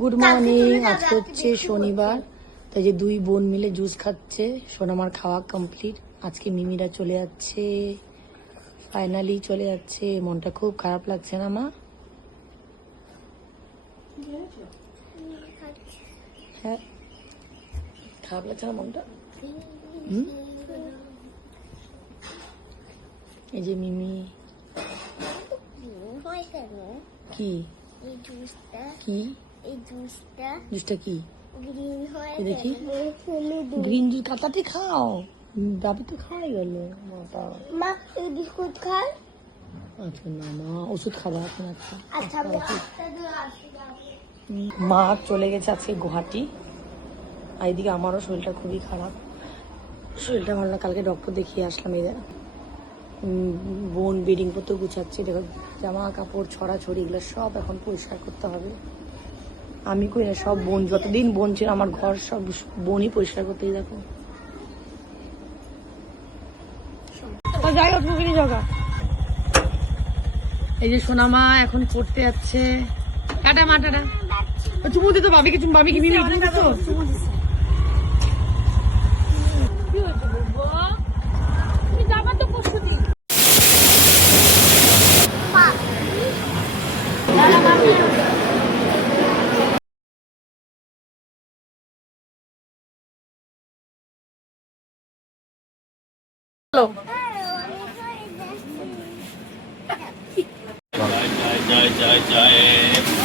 Good morning. আজকে হচ্ছে শনিবার, তাই যে দুই বোন মিলে জুস খাচ্ছে। সোনামার খাওয়া কমপ্লিট। আজকে মিমিরা চলে যাচ্ছে, ফাইনালি চলে যাচ্ছে। মনটা খুব খারাপ লাগছে না মা? হ্যাঁ, খারাপ লাগছে না মনটা? এই যে মিমি কি কি জুসটা কি দেখি। গ্রিন জুস কাটাতে খাও, বাবু তো খাওয়াই গেল। বিস্কুট খায়। আচ্ছা না মা ওষুধ খাবো এখন একটা। আচ্ছা মা চলে গেছে আজকে গুয়াহাটি। আর এদিকে আমারও শরীরটা খুবই খারাপ, শরীরটা ভালো না। কালকে ডক্টর দেখিয়ে আসলাম। এই বোন বেডিং পত্র গুছাচ্ছে, দেখো জামা কাপড় ছড়াছড়ি এগুলো সব এখন পরিষ্কার করতে হবে। আমি করি না, সব বোন, যতদিন বোন ছিল আমার ঘর সব বোনই পরিষ্কার করতে। দেখো যাই হোক জগা। এই যে সোনামা এখন পড়তে যাচ্ছে। টাটা মা, টাটা। চুমু দিত বাবিকে, বাবিকে মিমি তো জয় জয় জয়